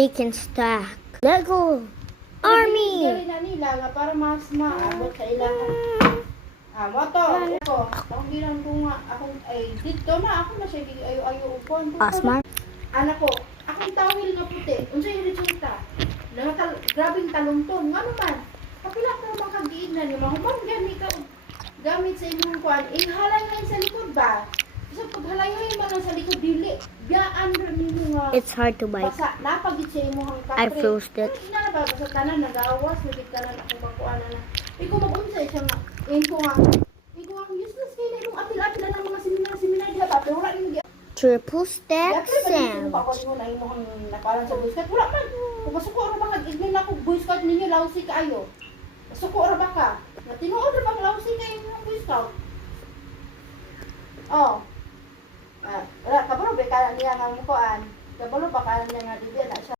they can stack. Lego Army! Gawin na nila nga para mas maabot sa ilang moto. Ako, ang bilang ko nga, dito na ako na siya, ayo upon. Asmar? Anak ko, akong tawil nga puti, unsay yung resulta? Grabing talungtong, nga naman, kapila ko naman kagiin na ni mahuman gani ka, gamit sa inyong kuan, halay-halay sa likod ba? So, pag halay-halay man sa likod, dili, biyaan rin ninyo nga, It's hard to bite. basa, napagit sa inyong kapre. I froze it. Ina na ba, basta tanan, nag-awas, nagit ka na akong makuha na na. Ikaw mag-unsay siya nga, ikaw nga, useless kayo na yung atil-atil na ng mga seminar diya ba, pero wala nyo Triple stack sandwich. ako mo na imong nakalan sa Boy Scout. Wala man. Kung masuko ra ba kag-ignin ako Boy Scout ninyo lawsi kaayo. Masuko ra ba ka? Na tinuod ra bang lawsi kay imong Boy Scout? Oh. Wala kabalo ba ka niya nga mo kuan. Kabalo ba ka niya nga dibi na siya.